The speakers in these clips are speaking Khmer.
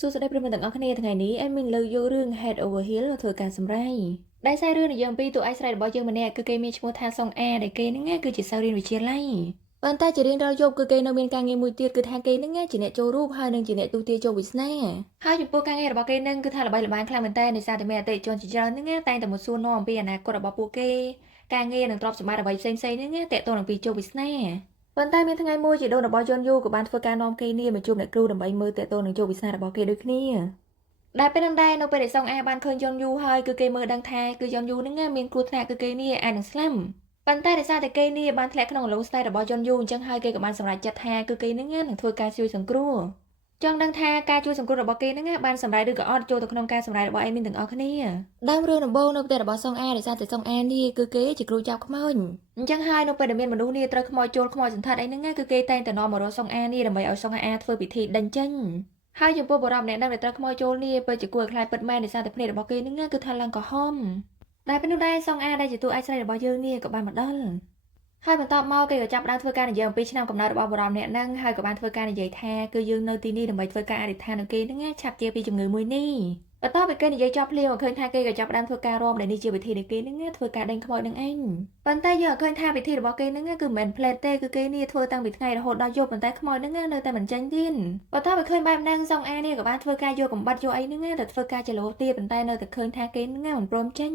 សួស្តីប្រិយមិត្តទាំងអស់គ្នាថ្ងៃនេះអេមីនលើកយករឿង Head Over Heels មកធ្វើការសម្ដែងដែលសាររឿងនិយាយអំពីតួឯកស្រីរបស់យើងម្នាក់គឺគេមានឈ្មោះថាសុងអាដែលគេហ្នឹងគឺជាសិស្សរៀនវិទ្យាល័យប៉ុន្តែជារៀងរាល់យប់គឺគេនៅមានការងារមួយទៀតគឺថាគេហ្នឹងជាអ្នកចូលរូបហើយនឹងជាអ្នកទូទាចូលវាសនាហើយចំពោះការងាររបស់គេហ្នឹងគឺថាល្បីល្បាញខ្លាំងមែនតើដោយសារតែមានអតិថិជនជាច្រើនហ្នឹងតែងតែមកសួរនាំអំពីអនាគតរបស់ពួកគេការងារនិងទ្រព្យសម្បត្តិអ្វីផ្សេងៗហ្នឹងតេតទៅនឹងពីចូលវាសនាប៉ុន្តែមានថ្ងៃមួយជីដូនរបស់យន់យូក៏បានធ្វើការនាំគេនាមកជួបអ្នកគ្រូដើម្បីមើលតេតទៅនឹងចូលវាសនារបស់គេដូចគ្នាដែលពេលហ្នឹងដែរនៅពេលដែលសុងអាបានឃើញយន់យូហើយគឺគេមើលដឹងថាគឺយន់យូហ្នឹងមានគ្រោះថ្នាក់គឺគេនេះអាចនឹងស្លាប់ប៉ុន្តែដោយសារតែគេនេះបានធ្លាក់ក្នុងអលងស្នេហ៍របស់យន់យូអញ្ចឹងហើយគេក៏បានសម្រេចចិត្តថាគឺគេហ្នឹងនឹងធ្វើការជួយសង្គ្រោះចង់ដឹងថាការជួយសង្គ្រោះរបស់គេហ្នឹងបានសម្រេចឬក៏អត់ចូលទៅក្នុងការសម្រេចរបស់អេមីនទាំងអស់គ្នាដើមរឿងដំបូងនៅផ្ទះរបស់សុងអាដោយសារតែសុងអានេះគឺគេជាគ្រូចាប់ខ្មោចអញ្ចឹងហើយនៅពេលដែលមានមនុស្សនេះត្រូវខ្មោចចូលខ្មោចសន្តាត់អីហ្នឹងគឺគេតែងតែនាំមករកសុងអានេះដើម្បីឲ្យសុងអាធ្វើពិធីដេញចេញហើយចំពោះបរិបម្នាក់ដែលត្រូវខ្មោចចូលនេះពិតជាគួរឲ្យខ្លាចពិតមែនដោយសារតែភ្នែករបស់គេហ្នឹងគឺថាឡើងក្រហមដែលពេលនោះដែរសុងអាដែលជាតួឯកស្រីរបស់យើងនេះក៏បានមកដល់ហើយបន្ទាប់មកគេក៏ចាប់ផ្ដើមធ្វើការនិយាយអំពីឆ្នាំកំណើតរបស់បរិបម្នាក់ហ្នឹងហើយក៏បានធ្វើការនិយាយថាគឺយើងនៅទីនេះដើម្បីធ្វើការអធិដ្ឋាននឹងគេហ្នឹងឆាប់ជាពីជំងឺមួយនេះបន្ទាប់ពីគេនិយាយចប់ភ្លាមឃើញថាគេក៏ចាប់ផ្ដើមធ្វើការរំដែលនេះជាវិធីនៃគេហ្នឹងធ្វើការដេញខ្មោចនឹងឯងប៉ុន្តែយើងឃើញថាវិធីរបស់គេហ្នឹងគឺមិនមែនផ្លែតទេគឺគេនេះធ្វើតាំងពីថ្ងៃរហូតដល់យប់ប៉ុន្តែខ្មោចហ្នឹងនៅតែមិនចេញទៀតបន្ទាប់ពីឃើញបែបហ្នឹងសុងអានេះក៏បានធ្វើការយកកំបិតយកអីហ្នឹងទៅធ្វើការចលោទៀតប៉ុន្តែនៅតែឃើញថាគេហ្នឹងមិនព្រមចេញ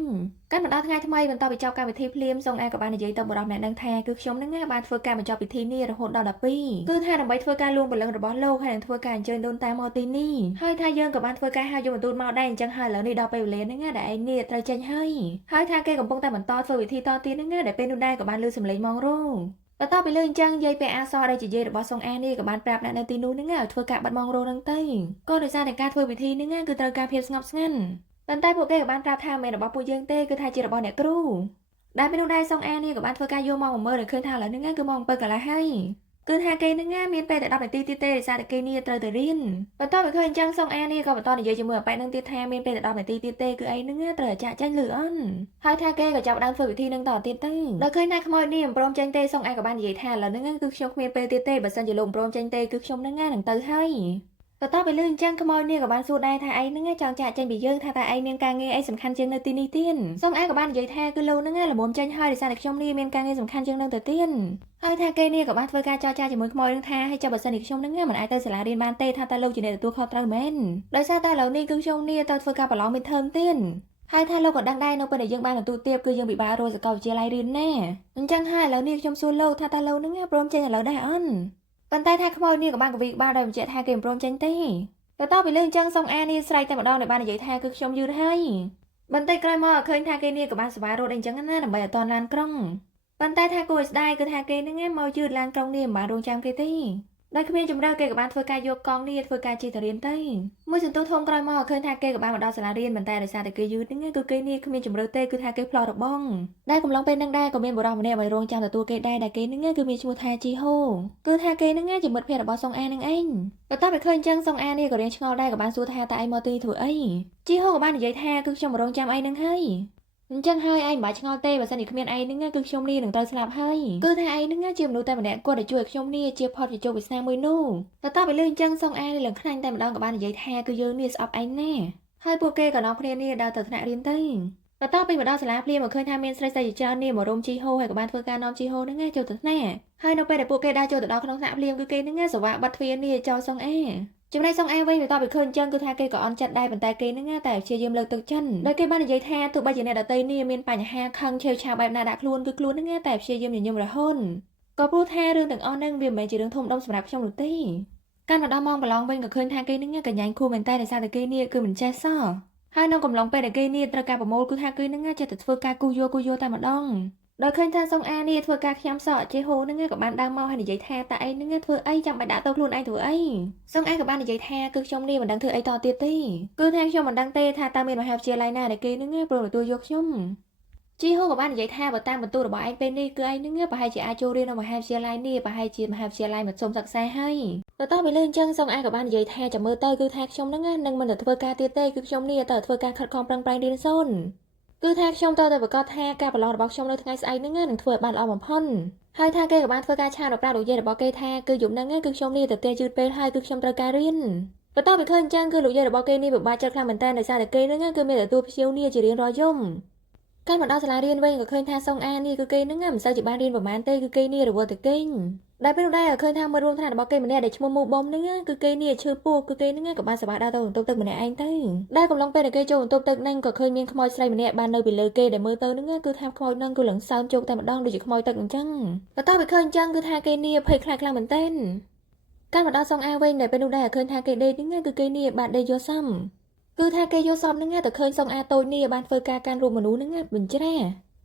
កាន់មកដល់ថ្ងៃថ្មីបន្ទាប់ពីចប់កម្មវិធីភ្លាមសុងអាក៏បាននិយាយទៅបរិបម្នាក់ហ្នឹងថាគឺខ្ញុំហ្នឹងបានធ្វើការបញ្ចប់ពិធីនេះរហូតដល់12គឺថាដើម្បីធ្វើការលួងព្រលឹងរបស់លោកហើយនឹងធ្វើការអញ្ជើញដូនតាមកទីនេះហើយថាយើងក៏បានធ្វើការហៅយមទូតមកដែរអញ្ចឹងហើយឥឡូវនេះដល់ពេលវេលាហ្នឹងដែលឯងនេះត្រូវចេញហើយថាគេកំពុងតែបន្តធ្វើវិធីតទៀតហ្នឹងដែលពេលនោះដែរក៏បានលើសំឡេងមករោបន្ទាប់ពីលើអញ្ចឹងយាយពាក់អាសដែលជាយាយរបស់សុងអានេះក៏បានប្រាប់អ្នកនៅទីនោះហ្នឹងឲ្យធ្វើការបាត់បង់រោហ្នឹងទៅក៏ដោយសារតែការធ្វើពិធីហ្នឹងគឺត្រូវការភាពស្ងប់ស្ងាត់ប៉ុន្តែពួកគេក៏បានប្រាប់ថាមិនរបស់ពួកយើងទេគឺថាជារបស់អ្នកគ្រូដែលពេលនោះដែរសុងអានេះក៏បានធ្វើការយកមកមើលឲ្យឃើញថាឥឡូវហ្នឹងគឺម៉ោង7កន្លះហើយគឺថាគេហ្នឹងមានពេលតែ10នាទីទៀតទេដោយសារតែគេនេះត្រូវទៅរៀនបន្ទាប់ពីឃើញអញ្ចឹងសុងអានេះក៏បន្តនិយាយជាមួយអាប៉ែនឹងទៀតថាមានពេលតែ10នាទីទៀតទេគឺអីហ្នឹងត្រូវចាក់ចាញ់លឺអន់ហើយថាគេក៏ចាប់ដើមធ្វើវិធីនឹងតទៀតទៅដល់ឃើញថាខ្មោចនេះមិនព្រមចេញទេសុងអាក៏បាននិយាយថាឥឡូវហ្នឹងគឺខ្ញុំគ្មានពេលទៀតទេបើសិនជាលោកមិនព្រមចេញទេគឺខ្ញុំហ្នឹងនឹងទៅហើយបន្ទាប់ពីលឺអញ្ចឹងខ្មោចនេះក៏បានសួរដែរថាឯងហ្នឹងចង់ចាក់ចេញពីយើងថាតើឯងមានការងារអីសំខាន់ជាងនៅទីនេះទៀតសុងអាក៏បាននិយាយថាគឺលោកហ្នឹងល្មមចេញហើយដោយសារតែខ្ញុំនេះមានការងារសំខាន់ជាងនឹងទៅទៀតហើយថាគេនេះក៏បានធ្វើការចរចាជាមួយខ្មោចនឹងថាឲ្យចាប់បើសិនជាខ្ញុំហ្នឹងមិនអាចទៅសាលារៀនបានទេថាតើលោកជាអ្នកទទួលខុសត្រូវមែនដោយសារតែឥឡូវនេះគឺខ្ញុំនេះទៅធ្វើការប្រឡង midterm ទៀតហើយថាលោកក៏ដឹងដែរនៅពេលដែលយើងបានទទួលទាបគឺយើងពិបាករកសាកលវិទ្យាល័យរៀនណាអញ្ចឹងហើយឥឡូវនេះខ្ញុំសួរលោកថាតើលោកហ្នឹងព្រមចេញឥឡូវដែរអត់ប៉ុន្តែថាខ្មោចនេះក៏បានកវីក្បាលដោយបញ្ជាក់ថាគេមិនព្រមចេញទេបន្ទាប់ពីលើអញ្ចឹងសុងអានេះស្រែកតែម្ដងដែលបាននិយាយថាគឺខ្ញុំយឺតហើយបន្តិចក្រោយមកឃើញថាគេនេះក៏បានសប្បាយរត់អីចឹងណាដើម្បីឲ្យតនឡានក្រុងប៉ុន្តែថាគួរឲ្យស្ដាយគឺថាគេហ្នឹងមកយឺតឡានក្រុងនេះមិនបានរងចាំគេទេដោយគ្មានជំរឿគេក៏បានធ្វើការយកកង់នេះធ្វើការជិះទៅរៀនទៅមួយសន្ទុះធំក្រោយមកឃើញថាគេក៏បានមកដល់សាលារៀនប៉ុន្តែដោយសារតែគេយឺតហ្នឹងគឺគេនេះគ្មានជំរឿទេគឺថាគេផ្លោះរបងដែលកំឡុងពេលហ្នឹងដែរក៏មានបុរសម្នាក់មករងចាំទទួលគេដែរដែលគេហ្នឹងគឺមានឈ្មោះថាជីហូគឺថាគេហ្នឹងជាមិត្តភក្តិរបស់សុងអានឹងឯងបន្ទាប់ពីឃើញអញ្ចឹងសុងអានេះក៏រៀងឆ្ងល់ដែរក៏បានសួរថាតើឯងមកទីធ្វើអីជីហូក៏បាននិយាយថាគឺខ្ញុំមករងចាំឯងហ្នឹងហើយអញ្ចឹងហើយឯងមិនបាច់ឆ្ងល់ទេបើសិនជាគ្មានឯងហ្នឹងគឺខ្ញុំនេះនឹងត្រូវស្លាប់ហើយគឺថាឯងហ្នឹងជាមនុស្សតែម្នាក់គាត់ដែលជួយខ្ញុំនេះជាផុតពីជោគវាសនាមួយនោះតែតើពេលលឺអញ្ចឹងសុងអានេះឡើងខ្លាញ់តែម្ដងក៏បាននិយាយថាគឺយើងនេះស្អប់ឯងណាហើយពួកគេក៏នាំគ្នានេះដើរទៅថ្នាក់រៀនទៅបន្ទាប់ពីមកដល់សាលាភ្លាមមកឃើញថាមានស្រីស្រីជាច្រើននេះមករុំជីហូហើយក៏បានធ្វើការនាំជីហូហ្នឹងចូលទៅថ្នាក់ហើយនៅពេលដែលពួកគេដើរចូលទៅដល់ក្នុងថ្នាក់ភ្លាមគឺគេហ្នឹងសវ៉ាបាត់ទ្វារនេះចោលសុងអាចំណែកសុងអាវិញបន្ទាប់ពីឃើញអញ្ចឹងគឺថាគេក៏អន់ចិត្តដែរប៉ុន្តែគេហ្នឹងតែព្យាយាមលើកទឹកចិត្តដោយគេបាននិយាយថាទោះបីជាអ្នកដទៃនេះមានបញ្ហាខឹងឆេវឆាវបែបណាដាក់ខ្លួនគឺខ្លួនហ្នឹងតែព្យាយាមញញឹមរហូតក៏ព្រោះថារឿងទាំងអស់ហ្នឹងវាមិនមែនជារឿងធំដុំសម្រាប់ខ្ញុំនោះទេកាន់មកដល់ម៉ោងប្រឡងវិញក៏ឃើញថាគេហ្នឹងកញ្ញាញ់គូមែនតែដោយសារតែគេនេះគឺមិនចេះសោះហើយនៅកំឡុងពេលដែលគេនេះត្រូវការប្រមូលគឺថាគេហ្នឹងចេះតែធ្វើការគូយោតែម្ដងដោយឃើញថាសុងអានេះធ្វើការខ្ញាំសក់ជេហូហ្នឹងក៏បានដើមមកហើយនិយាយថាតើឯងហ្នឹងធ្វើអីចាំបាច់ដាក់ទៅខ្លួនឯងធ្វើអីសុងអាក៏បាននិយាយថាគឺខ្ញុំនេះមិនដឹងធ្វើអីតទៀតទេគឺថាខ្ញុំមិនដឹងទេថាតើមានមហាវិទ្យាល័យណាដែលគេហ្នឹងព្រមទទួលយកខ្ញុំជីហូក៏បាននិយាយថាបើតាមបន្ទូលរបស់ឯងពេលនេះគឺឯងហ្នឹងប្រហែលជាអាចចូលរៀននៅមហាវិទ្យាល័យនេះប្រហែលជាមហាវិទ្យាល័យមធ្យមសិក្សាហើយទៅតោះពេលលើអញ្ចឹងសុងអាក៏បាននិយាយថាចាំមើលទៅគឺថាខ្ញុំហ្នឹងនឹងមិនទៅធ្វើការទៀតទេគឺខ្ញុំនេះទៅធ្វើការខិតខំប្រឹងប្រែងរៀនសូត្រគឺថាខ្ញុំទៅប្រកាសថាការប្រឡងរបស់ខ្ញុំនៅថ្ងៃស្អែកហ្នឹងនឹងធ្វើឲ្យបានល្អបំផុតហើយថាគេក៏បានធ្វើការឆាតប្រាប់លោកយាយរបស់គេថាគឺយប់ហ្នឹងគឺខ្ញុំនេះទៅផ្ទះយឺតពេលហើយគឺខ្ញុំត្រូវការរៀន បន្ទាប់ពីឃើញចឹងគឺលោកយាយរបស់គេនេះពិបាកចិត្តខ្លាំងមែនតើដោយសារតែគេហ្នឹងគឺមានទទួលភ្ញៀវនេះជារៀងរាល់យប់កាលមកដល់សាលារៀនវិញក៏ឃើញថាសុងអានេះគឺគេហ្នឹងមិនសូវជាបានរៀនប្រហែលទេគឺគេនេះរវល់តែគេងដែលពេលនោះដែរឃើញថាមើលរួមថ្នាក់របស់គេម្នាក់ដែលឈ្មោះមូបំហ្នឹងគឺគេនេះឈឺពោះគឺគេហ្នឹងក៏បានសប្បាយដើរទៅបន្ទប់ទឹកម្នាក់ឯងទៅដែលកំឡុងពេលដែលគេចូលបន្ទប់ទឹកហ្នឹងក៏ឃើញមានខ្មោចស្រីម្នាក់បាននៅពីលើគេដែលមើលទៅហ្នឹងគឺថាខ្មោចហ្នឹងគឺឡើងសើមជោគតែម្ដងដូចជាខ្មោចទឹកអញ្ចឹងបន្ទាប់ពីឃើញអញ្ចឹងគឺថាគេនេះភ័យខ្លាចខ្លាំងមែនទែនកាលមកដល់សុងអាវិញដែលពេលនោះដែរឃើញថាគេដេកហ្នឹងគឺគេនេះបានដេកយកសមគឺថាគេយកសមហ្នឹងតែឃើញសុងអាតូចនេះបានធ្វើការកាន់រូបមនុស្សហ្នឹងបញ្ច្រា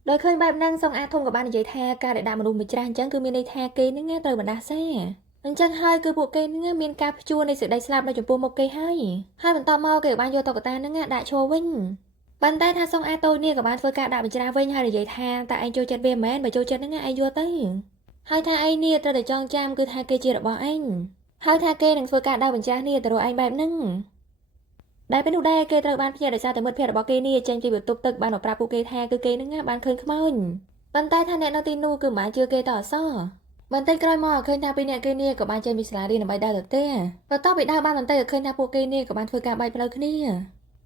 ដោយឃើញបែបហ្នឹងសុងអាធំក៏បាននិយាយថាការដែលដាក់មនុស្សបញ្ច្រាអញ្ចឹងគឺមានន័យថាគេហ្នឹងត្រូវបណ្ដាសាអញ្ចឹងហើយគឺពួកគេហ្នឹងមានការព្យួរនៃសេចក្តីស្លាប់នៅចំពោះមុខគេហើយបន្តមកគេបានយកតុក្កតាហ្នឹងដាក់ឈរវិញប៉ុន្តែថាសុងអាតូចនេះក៏បានធ្វើការដាក់បញ្ច្រាវិញហើយនិយាយថាតើឯងចូលចិត្តវាមែនបើចូលចិត្តហ្នឹងឯងយកទៅហើយថាឯងនេះត្រូវតែចងចាំគឺថាគេជារបស់ឯងហើយថាគេនឹងធ្វើការដាក់បញ្ច្រានេះទៅរកឯងបែបហ្នឹងដែលពេលនោះដែរគេត្រូវបានភ្ញាក់ដោយសារតែមិត្តភ័ក្តិរបស់គេនេះចេញពីបន្ទប់ទឹកបានមកប្រាប់ពួកគេថាគឺគេនឹងបានឃើញខ្មោចប៉ុន្តែថាអ្នកនៅទីនោះគឺមិនបានជឿគេតអសោះបន្តិចក្រោយមកឃើញថាពីអ្នកគេនេះក៏បានចេញពីសាលារៀនដើម្បីដើរទៅផ្ទះបន្ទាប់ពីដើរបានបន្តិចក៏ឃើញថាពួកគេនេះក៏បានធ្វើការបែកផ្លូវគ្នា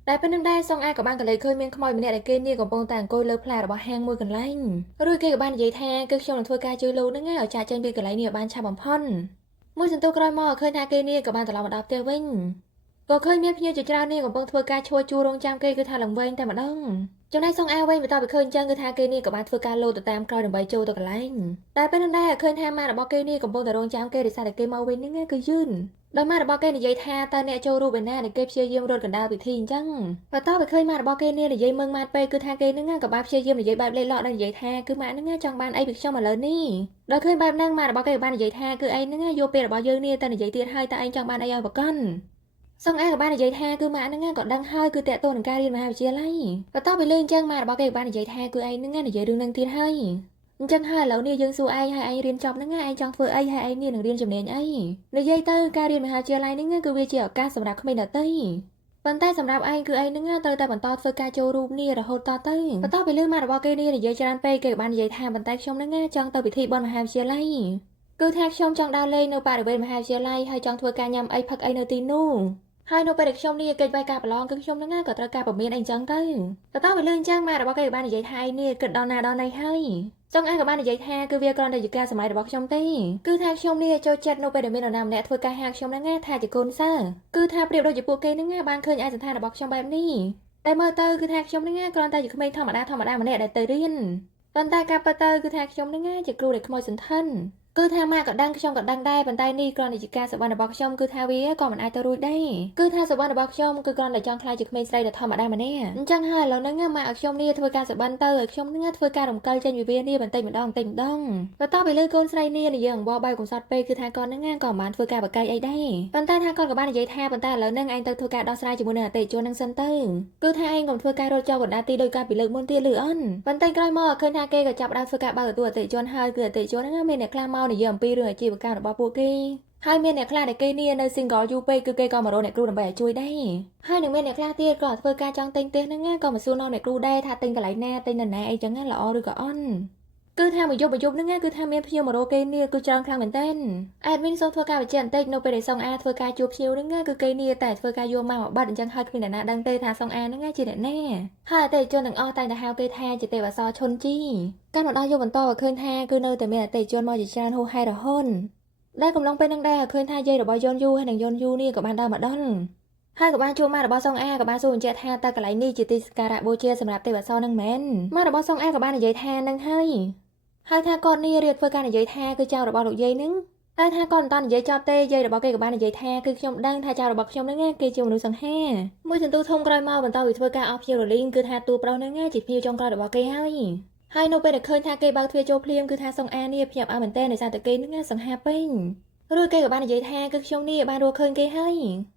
តែពេលនោះដែរសុងអាក៏បានកលេចឃើញមានខ្មោចម្នាក់ដែលគេនេះកំពុងតែអង្គុយលើផ្លែរបស់ហាងមួយកន្លែងរួចគេក៏បាននិយាយថាគឺខ្ញុំនឹងធ្វើការជួយលោកនឹងឲ្យចាកចេញពីកន្លែងនេះឲ្យបានឆាប់បំផុតមួយសន្ទុះក្រោយមកឃើញថាគេនេះក៏បានត្រឡប់មកដល់ផ្ទះវិញក៏ឃើញមានភ្ញៀវជាច្រើននេះកំពុងធ្វើការឈួរជួររងចាំគេគឺថាឡើងវែងតែម្ដងចំណែកសុងអាវិញបន្ទាប់ពីឃើញចឹងគឺថាគេនេះក៏បានធ្វើការលោតទៅតាមក្រោយដើម្បីចូលទៅកន្លែងតែពេលនោះដែរឃើញថាម៉ារបស់គេនេះកំពុងតែរងចាំគេដោយសារតែគេមកវិញហ្នឹងគឺយឺនដល់ម៉ារបស់គេនិយាយថាតើអ្នកចូលរូបឯណាដែលគេព្យាយាមរត់កណ្ដាលពិធីអញ្ចឹងបន្ទាប់ពីឃើញម៉ារបស់គេនេះនិយាយមឹងម៉ាត់ពេកគឺថាគេហ្នឹងក៏បានព្យាយាមនិយាយបែបលេខលក់ដល់និយាយថាគឺម៉ាហ្នឹងចង់បានអីពីខ្ញុំឥឡូវនេះដល់ឃើញបែបហ្នឹងម៉ារបស់គេក៏បាននិយាយថាគឺឯងហ្នឹងយកពេលរបស់យើងនេះទៅនិយាយទៀតហើយតើឯងចង់បានអីឲ្យប្រកាន់សុងអាក៏បាននិយាយថាគឺម៉ាក់ហ្នឹងក៏ដឹងហើយគឺតាក់ទងនឹងការរៀនមហាវិទ្យាល័យបន្ទាប់ពីលើអញ្ចឹងម៉ាក់របស់គេក៏បាននិយាយថាគឺឯងហ្នឹងនិយាយរឿងហ្នឹងទៀតហើយអញ្ចឹងហើយឥឡូវនេះយើងសួរឯងហើយឯងរៀនចប់ហ្នឹងឯងចង់ធ្វើអីហើយឯងនេះនឹងរៀនជំនាញអីនិយាយទៅការរៀនមហាវិទ្យាល័យហ្នឹងគឺវាជាឱកាសសម្រាប់ក្មេងដទៃប៉ុន្តែសម្រាប់ឯងគឺឯងហ្នឹងត្រូវតែបន្តធ្វើការចូលរូបនេះរហូតតទៅបន្ទាប់ពីលើម៉ាក់របស់គេនេះនិយាយច្រើនពេកគេក៏បាននិយាយថាបន្តែខ្ញុំហ្នឹងចង់ទៅពិធីបុណ្យមហាវិទ្យាល័យគឺថាខ្ញុំចង់ដើរលេងនៅបរិវេណមហាវិទ្យាល័យហើយចង់ធ្វើការញ៉ាំអីផឹកអីនៅទីនោះហើយនៅពេលដែលខ្ញុំនេះកិច្ចវាយការប្រឡងគឺខ្ញុំហ្នឹងក៏ត្រូវការពមៀនអីចឹងទៅបន្ទាប់ពីលើអញ្ចឹងម៉ាក់របស់គេក៏បាននិយាយថាឯនេះគិតដល់ណាដល់ណីហើយសុងអាក៏បាននិយាយថាគឺវាគ្រាន់តែជាការសម័យរបស់ខ្ញុំទេគឺថាខ្ញុំនេះចូលចិត្តនៅពេលដែលមាននរណាម្នាក់ធ្វើការហាខ្ញុំហ្នឹងថាជាកូនសើគឺថាប្រៀបដូចជាពួកគេហ្នឹងបានឃើញឯកសណ្ឋានរបស់ខ្ញុំបែបនេះតែមើលទៅគឺថាខ្ញុំហ្នឹងគ្រាន់តែជាក្មេងធម្មតាម្នាក់ដែលទៅរៀនប៉ុន្តែការពិតទៅគឺថាខ្ញុំហ្នឹងជាគ្រូដែលខ្មោចសន្តិនគឺថាម៉ាក់ក៏ដឹងខ្ញុំក៏ដឹងដែរប៉ុន្តែនេះគ្រាន់តែជាការសុបិនរបស់ខ្ញុំគឺថាវាក៏មិនអាចទៅរួចដែរគឺថាសុបិនរបស់ខ្ញុំគឺគ្រាន់តែចង់ខ្លាចជាក្មេងស្រីដែលធម្មតាម្នាក់អញ្ចឹងហើយឥឡូវហ្នឹងម៉ាក់ឲ្យខ្ញុំនេះធ្វើការសុបិនទៅឲ្យខ្ញុំហ្នឹងធ្វើការរំកិលចេញពីវានេះបន្តិចម្ដងបន្ទាប់ពីលើកូនស្រីនេះនិយាយអង្វរបែបកំសត់ពេកគឺថាគាត់ហ្នឹងក៏មិនបានធ្វើការបកកាយអីដែរប៉ុន្តែថាគាត់ក៏បាននិយាយថាប៉ុន្តែឥឡូវហ្នឹងឯងទៅធ្វើការដោះស្រាយជាមួយនឹងអតិថិជនហ្នឹងសិនទៅគឺថាឯងកុំធ្វើការរត់ចោលកណ្ដាលទីដោយការពីលើកមុនទៀតលឺអន់ប៉ុន្តែក្រោយមកឃើញថាគេក៏ចាប់ដើមធ្វើការបើកទទួលអតិថិជនហើយគឺអតិថិជនហ្នឹងមានអ្នកខ្លះមកនិយាយអំពីរឿងអាជីវកម្មរបស់ពួកគេហើយមានអ្នកខ្លះដែលគេនេះនៅ single យូរពេកគឺគេក៏មករកអ្នកគ្រូដើម្បីឲ្យជួយដែរហើយនឹងមានអ្នកខ្លះទៀតក៏ធ្វើការចង់ទិញផ្ទះហ្នឹងក៏មកសួរនាំអ្នកគ្រូដែរថាទិញកន្លែងណាទិញនៅណាអីចឹងល្អឬក៏អន់គឺថាមួយយប់ហ្នឹងគឺថាមានភ្ញៀវមករកគេនេះគឺច្រើនខ្លាំងមែនទែន admin សូមធ្វើការបញ្ជាក់បន្តិចនៅពេលដែលសុងអាធ្វើការជួបភ្ញៀវហ្នឹងគឺគេនេះតែធ្វើការយកមកបាត់អញ្ចឹងហើយគ្មានអ្នកណាដឹងទេថាសុងអាហ្នឹងជាអ្នកណាហើយអតិថិជនទាំងអស់តែងតែហៅគេថាជាទេវអសរឈុនជីការមកដល់យកបន្តឲ្យឃើញថាគឺនៅតែមានអតិថិជនមកជាច្រើនហូរហែរហូតដែលកំឡុងពេលហ្នឹងដែរឃើញថាយាយរបស់យនយូហើយនឹងយនយូនេះក៏បានដើរមកដល់ហើយក៏បានជួបម៉ាក់របស់សុងអាក៏បានសួរបញ្ជាក់ថាតើកន្លែងនេះជាទីសក្ការៈបូជាសម្រាប់ទេវអសរនឹងមែនម៉ាក់របស់សុងអាក៏បាននិយាយថានឹងហើយថាគាត់នេះរៀបធ្វើការនិយាយថាគឺចៅរបស់លោកយាយនឹងតែថាគាត់មិនតាន់និយាយចប់ទេយាយរបស់គេក៏បាននិយាយថាគឺខ្ញុំដឹងថាចៅរបស់ខ្ញុំនឹងគេជាមនុស្សសង្ហាមួយសន្ទុះធំក្រោយមកបន្តពីធ្វើការអស់ភ្ញៀវរលីងគឺថាទូប្រុសនឹងជាភ្ញៀវចុងក្រោយរបស់គេហើយនៅពេលដែលឃើញថាគេបើកទ្វារចូលភ្លាមគឺថាសុងអានេះភ្ញាក់ផ្អើលមែនទែនដោយសារតែគេនឹងសង្ហាពេញរួចគេក៏បាននិយាយថាគឺខ្ញុំនេះបានរកឃើញគេហើយ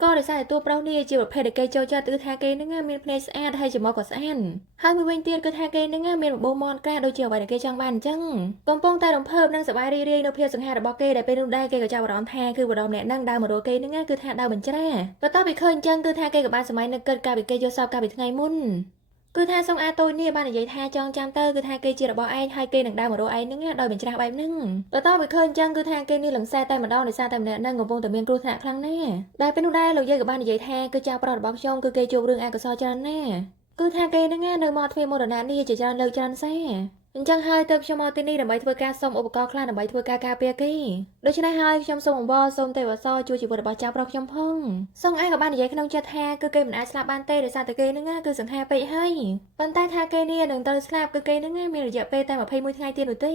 ក៏ដោយសារតែតួប្រុសនេះជាប្រភេទដែលគេចូលចិត្តគឺថាគេនឹងមានភ្នែកស្អាតហើយច្រមុះក៏ស្អាតហើយមួយវិញទៀតគឺថាគេនឹងមានរបបមាត់ក្រាស់ដូចជាអ្វីដែលគេចង់បានអញ្ចឹងកំពុងតែរំភើបនិងសប្បាយរីករាយនៅភាពសង្ហារបស់គេដែលពេលនោះដែរគេក៏ចាប់អារម្មណ៍ថាគឺបដមអ្នកនឹងដើរមករកគេនឹងគឺថាដើរបញ្ច្រាបន្ទាប់ពីឃើញអញ្ចឹងគឺថាគេក៏បានសម័យនឹកគិតកាលពីគេយកសពកាលពីថ្ងៃមុន គឺថាសុងអាតូចនេះបាននិយាយថាចងចាំទៅគឺថាគេជារបស់ឯងហើយគេនឹងដើរមករកឯងហ្នឹងដោយបញ្ច្រាស់បែបហ្នឹងបន្ទាប់ពីឃើញអញ្ចឹងគឺថាគេនេះលំសែតែម្ដងដោយសារតែម្នាក់ហ្នឹងកំពុងតែមានគ្រោះថ្នាក់ខ្លាំងណាស់ដែលពេលនោះដែរលោកយាយក៏បាននិយាយថាគឺចៅប្រុសរបស់ខ្ញុំគឺគេជួបរឿងអកុសលច្រើនណាស់គឺថាគេហ្នឹងនៅមកទ្វេមរណៈនេះជាច្រើនលើកច្រើនសារអញ្ចឹងហើយទៅខ្ញុំមកទីនេះដើម្បីធ្វើការសុំឧបករណ៍ខ្លះដើម្បីធ្វើការការពារគេដូច្នេះហើយខ្ញុំសូមអង្វរសូមទេវអសរជួយជីវិតរបស់ចៅប្រុសខ្ញុំផងសុងអាក៏បាននិយាយក្នុងចិត្តថាគឺគេមិនអាចស្លាប់បានទេដោយសារតែគេហ្នឹងគឺសង្ហាពេកហើយប៉ុន្តែថាគេនេះនឹងត្រូវស្លាប់គឺគេហ្នឹងមានរយៈពេលតែ21ថ្ងៃទៀតនោះទេ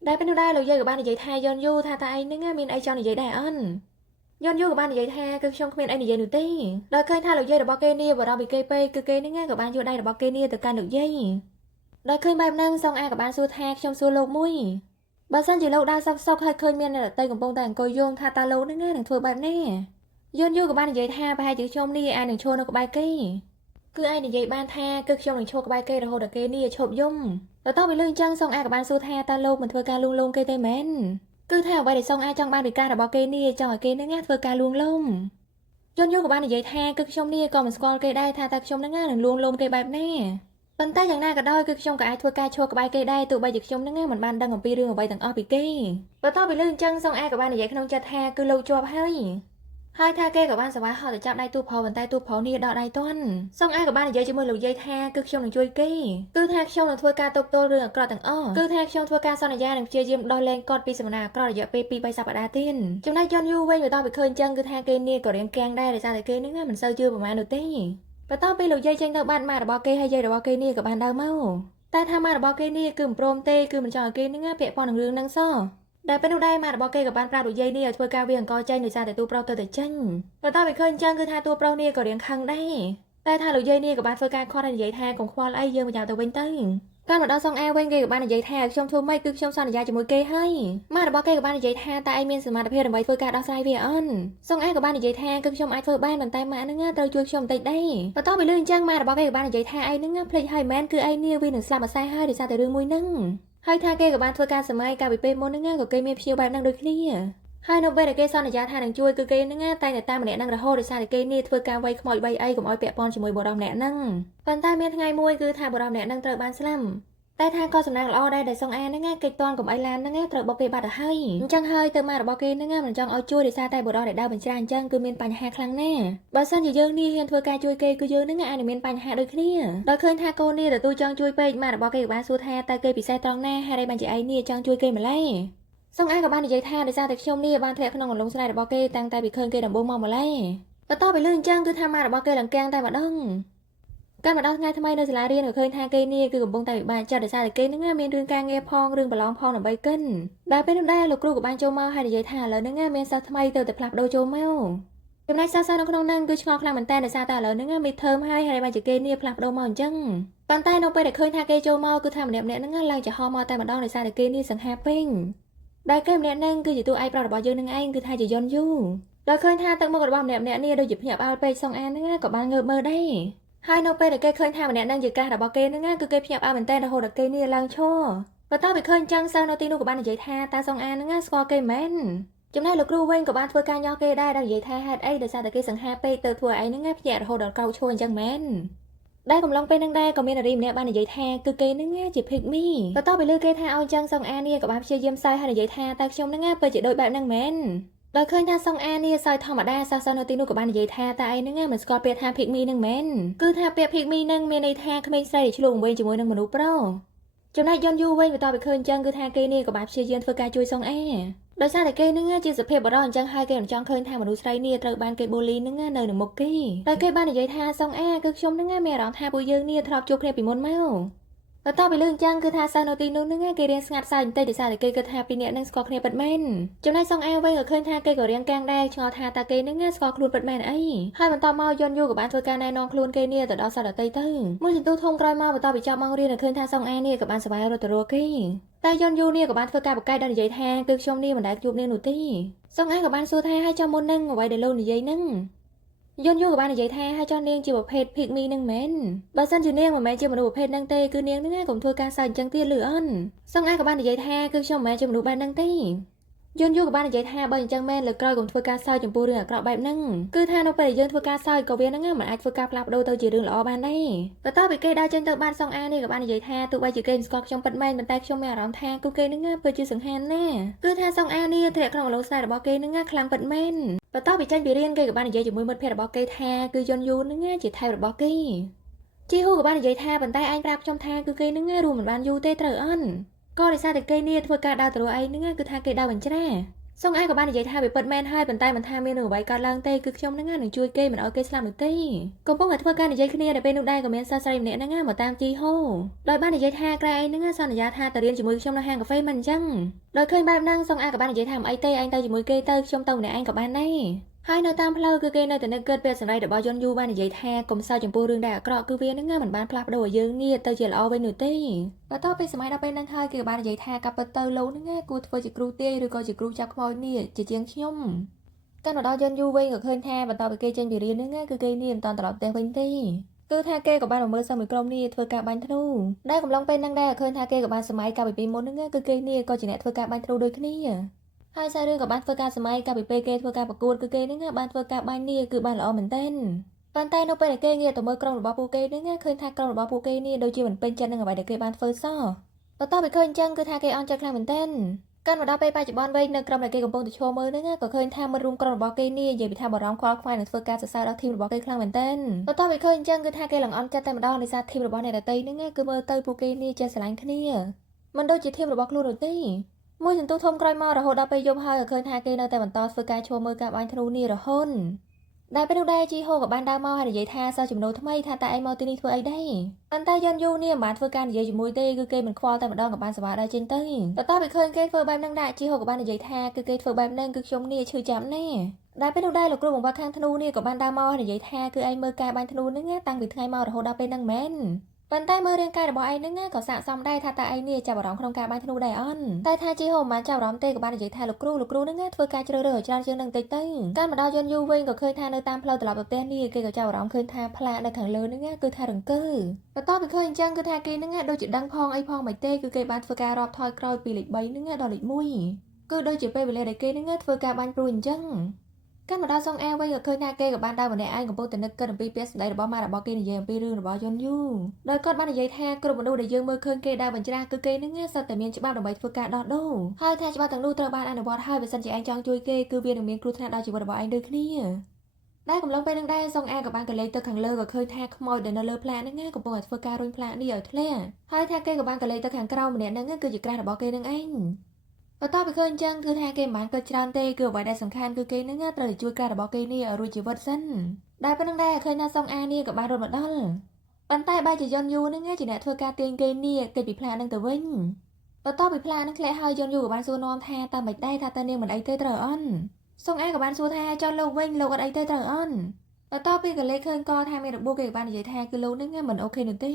ដែលពេលនោះដែរលោកយាយក៏បាននិយាយថាយន់យូថាតើឯងហ្នឹងមានអីចង់និយាយដែរអន់យន់យូក៏បាននិយាយថាគឺខ្ញុំគ្មានអីនិយាយនោះទេដោយឃើញថាលោកយាយរបស់គេនេះបារម្ភពីគេពេកគឺគេហ្នឹងក៏បានយកដៃរបស់គេនេះទៅកាន់លោកយាយដោយឃើញបែបហ្នឹងសុងអាក៏បានសួរថាខ្ញុំសួរលោកមួយបើសិនជាលោកដើរសុកហើយឃើញមានអ្នកដទៃកំពុងតែអង្គុយយំថាតើលោកហ្នឹងនឹងធ្វើបែបណាយន់យូក៏បាននិយាយថាប្រហែលជាខ្ញុំនេះអាចនឹងឈរនៅក្បែរគេគឺឯងនិយាយបានថាគឺខ្ញុំនឹងឈរក្បែរគេរហូតដល់គេនេះឈប់យំបន្ទាប់ពីលឺអញ្ចឹងសុងអាក៏បានសួរថាតើលោកមិនធ្វើការលួងលោមគេទេមែនគឺថាអ្វីដែលសុងអាចង់បានពីការរបស់គេនេះចង់ឲ្យគេហ្នឹងធ្វើការលួងលោមយន់យូក៏បាននិយាយថាគឺខ្ញុំនេះក៏មិនស្គាល់គេដែរថាតើខ្ញុំហ្នឹងនឹងលួងលោមគេបែបណាប៉ុន្តែយ៉ាងណាក៏ដោយគឺខ្ញុំក៏អាចធ្វើការឈរក្បែរគេដែរទោះបីជាខ្ញុំហ្នឹងមិនបានដឹងអំពីរឿងអ្វីទាំងអស់ពីគេបន្ទាប់ពីលឺអញ្ចឹងសុងអាក៏បាននិយាយក្នុងចិត្តថាគឺលោកជាប់ហើយថាគេក៏បានសវ៉ាហត់ទៅចាប់ដៃទូប្រុសប៉ុន្តែទូប្រុសនេះដកដៃទាន់សុងអាក៏បាននិយាយជាមួយលោកយាយថាគឺខ្ញុំនឹងជួយគេគឺថាខ្ញុំនឹងធ្វើការទប់ទល់រឿងអាក្រក់ទាំងអស់គឺថាខ្ញុំធ្វើការសន្យានឹងព្យាយាមដោះលែងគាត់ពីសំណាក់អាក្រក់រយៈពេល2-3សប្តាហ៍ទៀតចំណែកយន់យូវិញបន្ទាប់ពីឃើញអញ្ចឹងគឺថាគេនេះក៏រៀងកាំងដែរដោយសារតែគេនឹងមិនសូវជឿប្រហែលនោះទេបន្ទាប់ពីលោកយាយចេញទៅបាត់ម៉ាក់របស់គេហើយយាយរបស់គេនេះក៏បានដើរមកតែថាម៉ាក់របស់គេនេះគឺមិនព្រមទេគឺមិនចង់ឲ្យគេនឹងពាក់ព័ន្ធនឹងរឿងហ្នឹងសោះដែលពេលនោះដែរម៉ាក់របស់គេក៏បានប្រាប់លោកយាយនេះឲ្យធ្វើការវាអង្គចេញដោយសារតែទូប្រុសទៅចេញបន្ទាប់ពីឃើញអញ្ចឹងគឺថាទូប្រុសនេះក៏រៀងខឹងដែរតែថាលោកយាយនេះក៏បានធ្វើការខត់ហើយនិយាយថាកុំខ្វល់អីយើងបញ្ចប់ទៅវិញទៅកាលមកដល់សុងអាវិញគេក៏បាននិយាយថាខ្ញុំធ្វើម៉េចគឺខ្ញុំសន្យាជាមួយគេហើយម៉ាក់របស់គេក៏បាននិយាយថាតើឯងមានសមត្ថភាពដើម្បីធ្វើការដោះស្រាយវាអន់សុងអាក៏បាននិយាយថាគឺខ្ញុំអាចធ្វើបានប៉ុន្តែម៉ាក់ហ្នឹងត្រូវជួយខ្ញុំបន្តិចដែរបន្ទាប់ពីលឺអញ្ចឹងម៉ាក់របស់គេក៏បាននិយាយថាឯងហ្នឹងភ្លេចហើយមែនគឺឯងនេះវានឹងស្លាប់អាសែហើយដោយសារតែរឿងមួយហ្នឹងហើយថាគេក៏បានធ្វើការសម័យកាលពីពេលមុនហ្នឹងក៏គេមានភ្ញៀវបែបហ្នឹងដូចគ្នាហើយនៅពេលដែលគេសន្យាថានឹងជួយគឺគេហ្នឹងតែតែតាមម្នាក់ហ្នឹងរហូតដោយសារតែគេនេះធ្វើការវាយខ្មោច3អីកុំឲ្យពាក់ព័ន្ធជាមួយបុរសម្នាក់ហ្នឹងប៉ុន្តែមានថ្ងៃមួយគឺថាបុរសម្នាក់ហ្នឹងត្រូវបានស្លាប់តែថាក៏សំណាងល្អដែរដែលសុងអាហ្នឹងគេតន់កុំអីឡានហ្នឹងត្រូវបុកគេបាត់ទៅហើយអញ្ចឹងហើយទៅមករបស់គេហ្នឹងមិនចង់ឲ្យជួយដោយសារតែបុរសដែលដើរបញ្ច្រាស់អញ្ចឹងគឺមានបញ្ហាខ្លាំងណាស់បើសិនជាយើងនេះហ៊ានធ្វើការជួយគេគឺយើងហ្នឹងអាចនឹងមានបញ្ហាដូចគ្នាដល់ឃើញថាកូននេះទទួលចង់ជួយពេកម៉ាក់របស់គេក៏បានសួរថាតើគេពិសេសត្រង់ណាហើយបានជាឯងនេះចង់ជួយគេម្ល៉េះសុងអាក៏បាននិយាយថាដោយសារតែខ្ញុំនេះបានធ្លាក់ក្នុងអន្លង់ស្រែរបស់គេតាំងតែពីឃើញគេដំបូងមកម្ល៉េះបន្ទាប់ពីលឺអញ្ចឹងគឺថាម៉ាក់របស់គេឡើងកាំងតែម្ដងកាលមកដល់ថ្ងៃថ្មីនៅសាលារៀនក៏ឃើញថាគេនេះគឺកំពុងតែពិបាកចិត្តដោយសារតែគេនឹងមានរឿងការងារផងរឿងប្រឡងផងដើម្បីកិនដែលពេលនោះដែរលោកគ្រូក៏បានចូលមកហើយនិយាយថាឥឡូវហ្នឹងមានសិស្សថ្មីទៅតែផ្លាស់ប្ដូរចូលមកចំណែកសិស្សនៅក្នុងហ្នឹងគឺឆ្ងល់ខ្លាំងមែនតើដោយសារតែឥឡូវហ្នឹងមីធើមហើយបានជាគេនេះផ្លាស់ប្ដូរមកអញ្ចឹងប៉ុន្តែនៅពេលដែលឃើញថាគេចូលមកគឺថាម្នាក់ហ្នឹងឡើងចំហមកតែម្ដងដោយសារតែគេនេះសង្ហាពេញដែលគេម្នាក់ហ្នឹងគឺជាតួឯកប្រុសរបស់យើងនឹងឯងគឺថាជាយន់យូដល់ឃើញថាទឹកមុខរបស់ម្នាក់នេះដូចជាភ្ញាក់ផ្អើលពេកសុងអានហ្នឹងក៏បានងើបមើលដែរហើយនៅពេលដែលគេឃើញថាម្នាក់ហ្នឹងជាកាសរបស់គេហ្នឹងគឺគេភ្ញាក់ផ្អើលមែនតើរហូតដល់គេនេះឡើងឈរបន្ទាប់ពីឃើញចឹងសិស្សនៅទីនោះក៏បាននិយាយថាតើសុងអានហ្នឹងស្គាល់គេមែនចំណែកលោកគ្រូវិញក៏បានធ្វើការញ៉ោះគេដែរដោយនិយាយថាហេតុអីដោយសារតែគេសង្ហាពេកទៅធ្វើឲ្យឯងហ្នឹងភ្ញាក់រហូតដល់ក្រោកឈរអញ្ចឹងមែនដែលកំឡុងពេលហ្នឹងដែរក៏មាននារីម្នាក់បាននិយាយថាគឺគេហ្នឹងជាភិកមីបន្ទាប់ពីលើគេថាឲ្យចឹងសុងអាននេះក៏បានព្យាយាមសើហើយនិយាយថាតើខ្ញុំហ្នឹងពិតជាដូចបែបហ្នឹងមែនដោយឃើញថាសុងអានេះសើចធម្មតាសិស្សនៅទីនោះក៏បាននិយាយថាតើឯងហ្នឹងមិនស្គាល់ពាក្យថាភិកមីហ្នឹងមែនគឺថាពាក្យភិកមីហ្នឹងមានន័យថាក្មេងស្រីដែលឆ្លងវិញជាមួយនឹងមនុស្សប្រុសចំណែកយន់យូវិញបន្ទាប់ពីឃើញចឹងគឺថាគេនេះក៏បានព្យាយាមធ្វើការជួយសុងអាដោយសារតែគេហ្នឹងជាសភាពបរិសុទ្ធអញ្ចឹងហើយគេមិនចង់ឃើញថាមនុស្សស្រីនេះត្រូវបានគេបូលីហ្នឹងនៅនឹងមុខគេតែគេបាននិយាយថាសុងអាគឺខ្ញុំហ្នឹងមានអារម្មណ៍ថាពួកយើងនេះធ្លាប់ជួបគ្នាពីមុនមកបន្ទាប់ពីលឺអញ្ចឹងគឺថាសិស្សនៅទីនោះហ្នឹងគេរៀងស្ងាត់សើចបន្តិចដោយសារតែគេគិតថាពីរនាក់ហ្នឹងស្គាល់គ្នាពិតមែនចំណែកសុងអាវិញក៏ឃើញថាគេក៏រៀងកាំងដែរឆ្ងល់ថាតើគេហ្នឹងស្គាល់ខ្លួនពិតមែនអីហើយបន្តមកយន់យូក៏បានធ្វើការណែនាំខ្លួនគេនេះទៅដល់សិស្សដទៃទៅមួយសន្ទុះធំក្រោយមកបន្ទាប់ពីចាប់មករៀនឃើញថាសុងអានេះក៏បានសប្បាយរត់ទៅរកគេតែយន់យូនេះក៏បានធ្វើការបកកាយដល់និយាយថាគឺខ្ញុំនេះមិនដែលជួបនាងនោះទេសុងអាក៏បានសួរថាហើយចាំមុនហ្នឹងអ្វីដែលលោកនិយាយហ្នឹងយន់យូក៏បាននិយាយថាហើយចង់នាងជាប្រភេទភិកមីនឹងមែនបើសិនជានាងមិនមែនជាមនុស្សប្រភេទហ្នឹងទេគឺនាងហ្នឹងកុំធ្វើការសើចអញ្ចឹងទៀតលឺអន់សុងអាក៏បាននិយាយថាគឺខ្ញុំមិនមែនជាមនុស្សបែបហ្នឹងទេ យន់យូក៏បាននិយាយថាបើអញ្ចឹងមែនលើក្រោយកុំធ្វើការសើចចំពោះរឿងអាក្រក់បែបហ្នឹងគឺថានៅពេលយើងធ្វើការសើចក៏វាហ្នឹងមិនអាចធ្វើការផ្លាស់ប្ដូរទៅជារឿងល្អបានដែរបន្ទាប់ពីគេដើរចេញទៅបានសងអានេះក៏បាននិយាយថាទោះបីជាគេមិនស្គាល់ខ្ញុំពិតមែនប៉ុន្តែខ្ញុំមានអារម្មណ៍ថាគឺគេហ្នឹងពិតជាសង្ហាណាគឺថាសងអានេះធ្លាក់ក្នុងអឡូវស្នេហ៍របស់គេហ្នឹងខ្លាំងពិតមែនបន្ទាប់ពីចេញពីរៀនគេក៏បាននិយាយជាមួយមិត្តភ័ក្តិរបស់គេថាគឺយន់យូហ្នឹងជាថែបរបស់គេជីហូក៏បាននិយាយថាប៉ុន្តែឯងប្រាប់ខ្ញុំថាគឺគេហ្នឹងរួមមិនបានយូរទេត្រូវអន់ក៏ដោយសារតែគេនេះធ្វើការដើរទៅរកឯងហ្នឹងគឺថាគេដើរបញ្ច្រាសងអាយក៏បាននិយាយថាវាពិតមែនហើយប៉ុន្តែមិនថាមានរឿងអ្វីកើតឡើងទេគឺខ្ញុំហ្នឹងនឹងជួយគេមិនឲ្យគេស្លាប់នោះទេកំពុងតែធ្វើការនិយាយគ្នានៅពេលនោះដែរក៏មានសិស្សស្រីម្នាក់ហ្នឹងមកតាមជីហូដោយបាននិយាយថាក្រែឯងហ្នឹងសន្យាថាទៅរៀនជាមួយខ្ញុំនៅហាងកាហ្វេមិនអញ្ចឹងដោយឃើញបែបហ្នឹងសងអាយក៏បាននិយាយថាមិនអីទេឯងទៅជាមួយគេទៅខ្ញុំទៅម្នាក់ឯងក៏បានដែរហើយនៅតាមផ្លូវគឺគេនៅតែនឹកគិតពីសម្ដីរបស់យន់យូបាននិយាយថាកុំសើចចំពោះរឿងដែលអាក្រក់គឺវានឹងមិនបានផ្លាស់ប្ដូរឲ្យយើងនេះទៅជាល្អវិញនោះទេបន្ទាប់ពីសម័យដល់ពេលហ្នឹងហើយគេបាននិយាយថាកាប់ពិតទៅលោកហ្នឹងគួរធ្វើជាគ្រូទាយឬក៏ជាគ្រូចាប់ខ្មោចនេះជាជាងខ្ញុំកាលមកដល់យន់យូវិញក៏ឃើញថាបន្ទាប់ពីគេចេញពីរៀនហ្នឹងគឺគេនេះមិនតាន់ត្រឡប់ផ្ទះវិញទេគឺថាគេក៏បានមើលសិស្សមួយក្រុមនេះធ្វើការបាញ់ធ្នូដែលកំឡុងពេលហ្នឹងដែរឃើញថាគេក៏បានសម័យកាលពីមុនហ្នឹងគឺគេនេះក៏ជាអ្នកធ្វើការបាញ់ធ្នូដូចគ្នាហើយសាររឿងក៏បានធ្វើការសម័យកាលពីពេលគេធ្វើការប្រកួតគឺគេហ្នឹងបានធ្វើការបាញ់នេះគឺបានល្អមែនទែនប៉ុន្តែនៅពេលដែលគេងាកទៅមើលក្រុមរបស់ពួកគេហ្នឹងឃើញថាក្រុមរបស់ពួកគេនេះដូចជាមិនពេញចិត្តនឹងអ្វីដែលគេបានធ្វើសោះបន្ទាប់ពីឃើញអញ្ចឹងគឺថាគេអន់ចិត្តខ្លាំងមែនទែនកាន់មកដល់ពេលបច្ចុប្បន្នវិញនៅក្រុមដែលគេកំពុងតែឈរមើលហ្នឹងក៏ឃើញថាមិត្តរួមក្រុមរបស់គេនេះនិយាយពីថាបារម្ភខ្វល់ខ្វាយនឹងធ្វើការសរសើរដល់ធីមរបស់គេខ្លាំងមែនទែនបន្ទាប់ពីឃើញអញ្ចឹងគឺថាគេឡើងអន់ចិត្តតែម្ដងដោយសារធីមរបស់អ្នកដទៃហ្នឹងគឺមើលទៅពួកគេនេះចេះស្រឡាញ់គ្នាមិនដូចជាធីមរបស់ខ្លួននោះទេមួយសន្ទុះធំក្រោយមករហូតដល់ពេលយប់ហើយក៏ឃើញថាគេនៅតែបន្តធ្វើការឈរមើលការបាញ់ធ្នូនេះរហូតដែលពេលនោះដែរជីហូក៏បានដើរមកហើយនិយាយថាសោះចំណូលថ្មីថាតែឯងមកទីនេះធ្វើអីដែរប៉ុន្តែយន់យូនេះមិនបានធ្វើការនិយាយជាមួយទេគឺគេមិនខ្វល់តែម្ដងក៏បានសប្បាយដែរចេញទៅបន្ទាប់ពីឃើញគេធ្វើបែបហ្នឹងដែរជីហូក៏បាននិយាយថាគឺគេធ្វើបែបហ្នឹងគឺខ្ញុំនេះឈឺចាប់ណាស់ដែលពេលនោះដែរលោកគ្រូបង្វឹកខាងធ្នូនេះក៏បានដើរមកហើយនិយាយថាគឺឯងមើលការបាញ់ធ្នូហ្នឹងតាំងពីថ្ងៃមករហូតដល់ពេលហ្នឹងមែនប៉ុន្តែមើលរាងកាយរបស់ឯងហ្នឹងក៏ស័ក្តិសមដែរថាតើឯងនេះចាប់អារម្មណ៍ក្នុងការបាញ់ធ្នូដែរអន់តែថាជីហូមិនបានចាប់អារម្មណ៍ទេក៏បាននិយាយថាលោកគ្រូហ្នឹងធ្វើការជ្រើសរើសឲ្យច្រើនជាងនឹងតិចទៅកាលមកដល់យន់យូវិញក៏ឃើញថានៅតាមផ្លូវត្រឡប់ទៅផ្ទះនេះគេក៏ចាប់អារម្មណ៍ឃើញថាផ្លាកនៅខាងលើហ្នឹងគឺថារង្គើបន្ទាប់ពីឃើញអញ្ចឹងគឺថាគេហ្នឹងដូចជាដឹងផងអីផងមិនទេគឺគេបានធ្វើការរាប់ថយក្រោយពីលេខ3ហ្នឹងដល់លេខ1គឺដូចជាពេលវេលាដែលគេហ្នឹងធ្វើការបាញ់ព្រួយអញ្ចឹងកាន់មកដល់សងអាវិញក៏ឃើញថាគេក៏បានដើរម្នាក់ឯងកំពុងតែនឹកគិតអំពីពាក្យសម្ដីរបស់ម៉ារបស់គេនិយាយអំពីរឿងរបស់យន់យូដោយគាត់បាននិយាយថាគ្រប់មនុស្សដែលយើងមើលឃើញគេដើរបញ្ច្រាស់គឺគេនឹងសុទ្ធតែមានច្បាប់ដើម្បីធ្វើការដោះដូរហើយថាច្បាប់ទាំងនោះត្រូវបានអនុវត្តហើយបើសិនជាឯងចង់ជួយគេគឺវានឹងមានគ្រោះថ្នាក់ដល់ជីវិតរបស់ឯងដូចគ្នាដែលកំឡុងពេលនឹងដែរសងអាក៏បានកលេចទៅខាងលើក៏ឃើញថាខ្មោចដែលនៅលើផ្លាកហ្នឹងកំពុងតែធ្វើការរុញផ្លាកនេះឲ្យធ្លាក់ហើយថាគេក៏បានកលេចទៅខាងក្រោមម្នាក់ហ្នឹងគឺជាក្រាស់របស់គេនឹងឯងបន្ទាប់ពីឃើញអញ្ចឹងគឺថាគេមិនបានគិតច្រើនទេគឺអ្វីដែលសំខាន់គឺគេនឹងត្រូវជួយការរបស់គេនេះឲ្យរួចជីវិតសិនដែលប៉ុណ្្នឹងដែរឃើញថាសងអានេះក៏បានរត់មកដល់ប៉ុន្តែបែរជាយន់យូនឹងជាអ្នកធ្វើការទាញគេនេះគេពីផ្លាកនឹងទៅវិញបន្ទាប់ពីផ្លាកនឹងធ្លាក់ហើយយន់យូក៏បានសួរនាំថាតើមិនដែរថាតើនាងមិនអីទេត្រូវអន់សងអាក៏បានសួរថាចន់លោកវិញលោកអត់អីទេត្រូវអន់បន្ទាប់ពីកលេសឃើញកថាមានរបួសគេក៏បាននិយាយថាគឺលោកនឹងមិនអូខេនោះទេ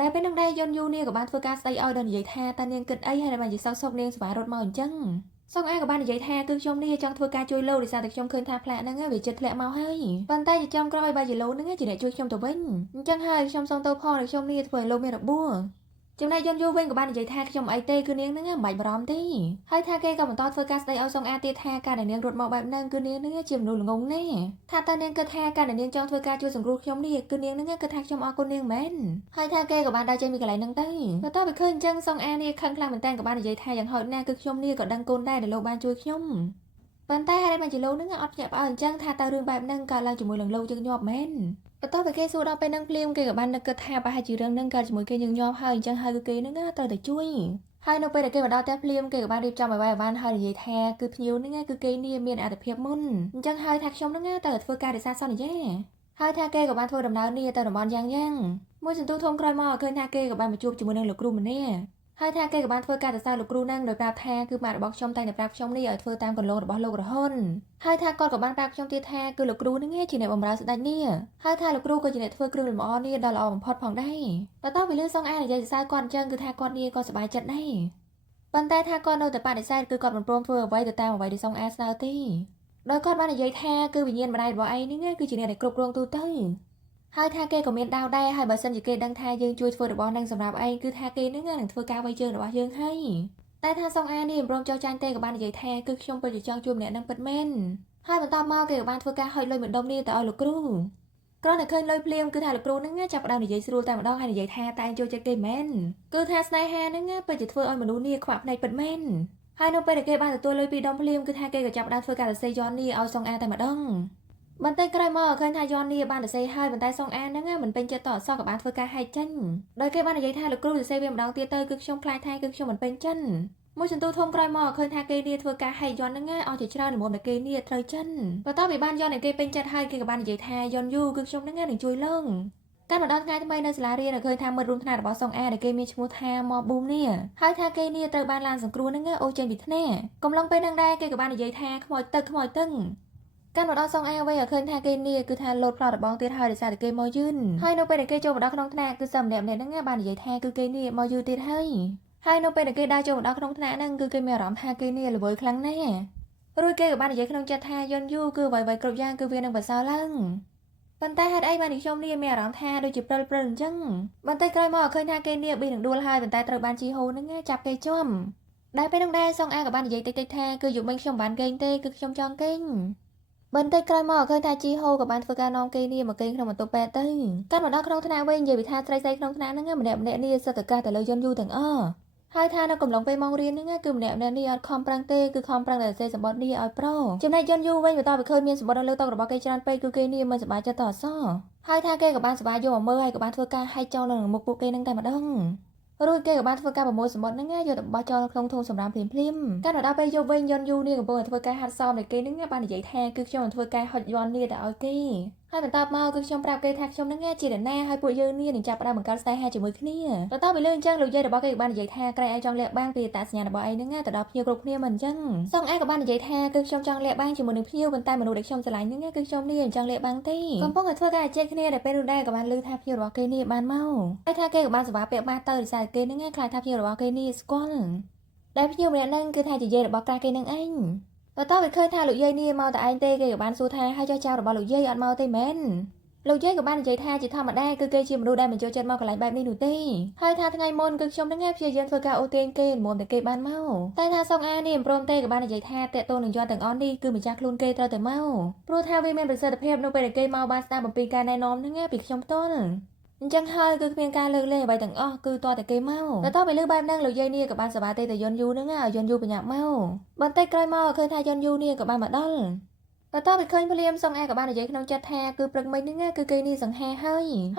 ដែលពេលនឹងដែរយន់យូនេះក៏បានធ្វើការស្ដីឲ្យដល់និយាយថាតើនាងគិតអីហើយបាននិយាយសោកនាងសប្បាយរត់មកអញ្ចឹងសងអាក៏បាននិយាយថាគឺខ្ញុំនេះចង់ធ្វើការជួយលោកដោយសារតែខ្ញុំឃើញថាផ្លាកហ្នឹងវាចិត្តធ្លាក់មកហើយប៉ុន្តែជាចំក្រោយបែរជាលោកហ្នឹងជាអ្នកជួយខ្ញុំទៅវិញអញ្ចឹងហើយខ្ញុំសូមទៅផងដែលខ្ញុំនេះធ្វើឲ្យលោកមានរបួសចំណែកយន់យូវិញក៏បាននិយាយថាខ្ញុំអីទេគឺនាងហ្នឹងមិនបាច់បារម្ភទេហើយថាគេក៏បន្តធ្វើការស្ដីឲ្យសងអាទៀតថាការដែលនាងរត់មកបែបហ្នឹងគឺនាងហ្នឹងជាមនុស្សល្ងងណាស់ថាតើនាងគិតថាការដែលនាងចង់ធ្វើការជួយសង្គ្រោះខ្ញុំនេះគឺនាងហ្នឹងគិតថាខ្ញុំអរគុណនាងមែនហើយថាគេក៏បានដើរចេញពីកន្លែងហ្នឹងទៅបន្ទាប់ពីឃើញអញ្ចឹងសងអានេះខឹងខ្លាំងមែនតើក៏បាននិយាយថាយ៉ាងហោចណាស់គឺខ្ញុំនេះក៏ដឹងគុណដែរដែលលោកបានជួយខ្ញុំប៉ុន្តែហេតុអីបានជាលោកហ្នឹងអត់ភ្ញាក់ផ្អើលអញ្ចឹងថាតើរឿងបែបហ្នឹងកើតឡើងជាមួយនឹងលោកយើងញាប់មែនបន្ទាប់ពីគេសួរដល់ពេលហ្នឹងភ្លាមគេក៏បាននឹកគិតថាប្រហែលជារឿងហ្នឹងកើតជាមួយគេយើងញាប់ហើយអញ្ចឹងហើយគឺគេហ្នឹងត្រូវតែជួយហើយនៅពេលដែលគេមកដល់ផ្ទះភ្លាមគេក៏បានរៀបចំឲ្យវាយវ៉ាន់ហើយនិយាយថាគឺភ្ញៀវហ្នឹងគឺគេនេះមានអត្ថភាពមុនអញ្ចឹងហើយថាខ្ញុំហ្នឹងត្រូវធ្វើការរិះសាសន្យាហើយថាគេក៏បានធ្វើដំណើរនេះទៅតំបន់យ៉ាងមួយសន្ទុះធំក្រោយមកឃើញថាគេក៏បានមកជួបជាមួយនឹងលោកគ្រូម្នាក់ហើយថាគេក៏បានធ្វើការសរសើរលោកគ្រូហ្នឹងដោយប្រាប់ថាគឺម៉ាក់របស់ខ្ញុំតែងតែប្រាប់ខ្ញុំនេះឲ្យធ្វើតាមគន្លងរបស់លោករហុនហើយថាគាត់ក៏បានប្រាប់ខ្ញុំទៀតថាគឺលោកគ្រូហ្នឹងជាអ្នកបម្រើស្ដេចនេះហើយថាលោកគ្រូក៏ជាអ្នកធ្វើគ្រឿងលម្អនេះដ៏ល្អបំផុតផងដែរបន្ទាប់ពីលឺសងអានិយាយសរសើរគាត់អញ្ចឹងគឺថាគាត់នេះក៏សប្បាយចិត្តដែរប៉ុន្តែថាគាត់នៅតែបដិសេធគឺគាត់មិនព្រមធ្វើអ្វីទៅតាមអ្វីដែលសងអាស្នើទេដោយគាត់បាននិយាយថាគឺវិញ្ញាណម្ដាយរបស់ឯងនេះគឺជាអ្នកដែលគ្រប់គ្រងទូទៅហើយថាគេក៏មានដាវដែរហើយបើសិនជាគេដឹងថាយើងជួយធ្វើរបស់នឹងសម្រាប់ឯងគឺថាគេនឹងធ្វើការវាយជើងរបស់យើងហើយ តែថាសងអានេះព្រមចោះចាញ់ទេក៏បាននិយាយថាគឺខ្ញុំពិតជាចង់ជួបអ្នកនឹងពិតមែនហើយបន្តមកគេក៏បានធ្វើការហុចលុយម្ដុំនេះទៅឲ្យលោកគ្រូគ្រាន់តែឃើញលុយភ្លាមគឺថាលោកគ្រូនឹងចាប់ផ្ដើមនិយាយស្រួលតែម្ដងហើយនិយាយថាតែចូលចិត្តគេមែនគឺថាស្នេហានឹងពិតជាធ្វើឲ្យមនុស្សនេះខ្វាក់ភ្នែកពិតមែនហើយនៅពេលដែលគេបានទទួលលុយពីដុំភ្លាមគឺថាគេក៏ចាប់ផ្ដើមធ្វើការសរសេរយ៉ននេះឲ្យសងអាតែម្ដងបន្តិចក្រោយមកឃើញថាយ៉ននេះបានសរសេរហើយប៉ុន្តែសងអានឹងមិនពេញចិត្តតអសោះក៏បានធ្វើការហែកចេញដោយគេបាននិយាយថាលោកគ្រូសរសេរវាម្ដងទៀតទៅគឺខ្ញុំខ្លាចថាគឺខ្ញុំមិនពេញចិត្តមួយសន្ទុះធំក្រោយមកឃើញថាគេនេះធ្វើការហែកយ៉ននឹងអស់ជាច្រើនល្មមតែគេនេះត្រូវចិនបន្ទាប់ពីបានយ៉នឲ្យគេពេញចិត្តហើយគេក៏បាននិយាយថាយ៉នយូគឺខ្ញុំនឹងជួយលងកាលមកដល់ថ្ងៃថ្មីនៅសាលារៀនឃើញថាមិត្តរួមថ្នាក់របស់សងអាដែលគេមានឈ្មោះថាម៉ប៊ូមនេះហើយថាគេនេះត្រូវបានឡានសង្គ្រោះនឹងអូចេញពីថ្នាក់កំឡុងពេលនឹងដែរគេក៏បាននិយាយថាខ្មោចទឹកខ្មោចតឹងកាលមកដល់សងអាវិញឃើញថាគេនេះគឺថាលោតផ្លោតរបងទៀតហើយដោយសារតែគេមកយឺនហើយនៅពេលដែលគេចូលមកដល់ក្នុងថ្នាក់គឺសិស្សម្នាក់ៗនឹងបាននិយាយថាគឺគេនេះមកយឺទៀតហើយនៅពេលដែលគេដើរចូលមកដល់ក្នុងថ្នាក់ហ្នឹងគឺគេមានអារម្មណ៍ថាគេនេះល្វើយខ្លាំងណាស់រួចគេក៏បាននិយាយក្នុងចិត្តថាយន់យូគឺអ្វីៗគ្រប់យ៉ាងគឺវានឹងប្រសើរឡើងប៉ុន្តែហេតុអីបានខ្ញុំនេះមានអារម្មណ៍ថាដូចជាព្រិលអញ្ចឹងបន្តិចក្រោយមកឃើញថាគេនេះប៊ីនឹងដួលហើយប៉ុន្តែត្រូវបានជីហូនឹងចាប់គេជាប់ដែលពេលនោះដែរសងអាក៏បាននិយាយតិចៗថាគឺយប់មិញខ្ញុំបានកេងទេគឺខ្ញុំចង់កេងបន្តិចក្រោយមកឃើញថាជីហូក៏បានធ្វើការនាំគេនេះមកកេងក្នុងបន្ទប់ពេទ្យទៅកាលមកដល់ក្នុងថ្នាក់វិញនិយាយពីថាស្រីៗក្នុងថ្នាក់ហ្នឹងម្នាក់ៗនេះសិតតកាទៅលើយន់យូទាំងអស់ហើយថានៅកំឡុងពេលម៉ោងរៀនហ្នឹងគឺម្នាក់ៗនេះអត់ខំប្រឹងទេគឺខំប្រឹងតែសរសេរសម្បត្តិនេះឲ្យប្រុសចំណែកយន់យូវិញបន្តទៅឃើញមានសម្បត្តិនៅលើតុរបស់គេច្រើនពេកគឺគេនេះមិនសប្បាយចិត្តតអសោះហើយថាគេក៏បានសប្បាយយកមកមើលហើយក៏បានធ្វើការហែកចោលនៅមុខពួកគេនឹងតែម្ដងរួចគេក៏បានធ្វើការប្រមូលសម្បត្តិហ្នឹងយកទៅបោះចោលក្នុងធុងសម្រាមភ្លាមកាលដល់ពេលយប់វិញយន់យូនេះកំពុងតែធ្វើការហាត់សមនៃគេហ្នឹងបាននិយាយថាគឺខ្ញុំនឹងធ្វើការហុចយន់នេះទៅឲ្យគេហើយបន្តមកគឺខ្ញុំប្រាប់គេថាខ្ញុំនឹងជាអ្នកណាហើយពួកយើងនេះនឹងចាប់ផ្ដើមបង្កើតស្នេហាជាមួយគ្នាបន្តពីលើអញ្ចឹងលោកយាយរបស់គេក៏បាននិយាយថាក្រែងឯងចង់លាក់បាំងពីតាសញ្ញារបស់ឯងហ្នឹងទៅដល់ភ្ញៀវគ្រប់គ្នាមិនអញ្ចឹងសងឯងក៏បាននិយាយថាគឺខ្ញុំចង់លាក់បាំងជាមួយនឹងភ្ញៀវប៉ុន្តែមនុស្សដែលខ្ញុំស្រឡាញ់ហ្នឹងគឺខ្ញុំនេះមិនចង់លាក់បាំងទេកំពុងតែធ្វើការជែកគ្នាដែលពេលនោះដែរក៏បានឮថាភ្ញៀវរបស់គេនេះបានមកហើយថាគេក៏បានសវ៉ាពាក់បាសទៅដោយសារគេហ្នឹងខ្លាចថាភ្ញៀវរបស់គេនេះស្គាល់ដែលភ្ញៀវម្នាក់ហ្នឹងគឺថាជាយាយរបស់ក្រាស់គេនឹងឯងបន្ទាប់ពីឃើញថាលោកយាយនេះមកតែឯងទេគេក៏បានសួរថាហើយចុះចៅរបស់លោកយាយអត់មកទេមែនលោកយាយក៏បាននិយាយថាជាធម្មតាគឺគេជាមនុស្សដែលមិនចូលចិត្តមកកន្លែងបែបនេះនោះទេហើយថាថ្ងៃមុនគឺខ្ញុំនឹងព្យាយាមធ្វើការអូទាញគេមុំតែគេបានមកតែថាសងអានេះមិនព្រមទេក៏បាននិយាយថាតេតូននឹងយន់ទាំងអស់នេះគឺម្ចាស់ខ្លួនគេត្រូវតែមកព្រោះថាវាមានប្រសិទ្ធភាពនៅពេលដែលគេមកបានស្ដាប់អំពីការណែនាំនឹងពីខ្ញុំផ្ទាល់អញ្ចឹងហើយគឺគ្មានការលើកលែងអ្វីទាំងអស់គឺតតែគេមកបន្ទាប់ពីលើបែបហ្នឹងលោកយាយនេះក៏បានសប្បាយទេតែយន់យូហ្នឹងឲ្យយន់យូបញ្ញាក់មកបន្តិចក្រោយមកឃើញថាយន់យូនេះក៏បានមកដល់បន្ទាប់ពីឃើញភ្លាមសងអាក៏បាននិយាយក្នុងចិត្តថាគឺព្រឹកមិញហ្នឹងគឺគេនេះសង្ហាហ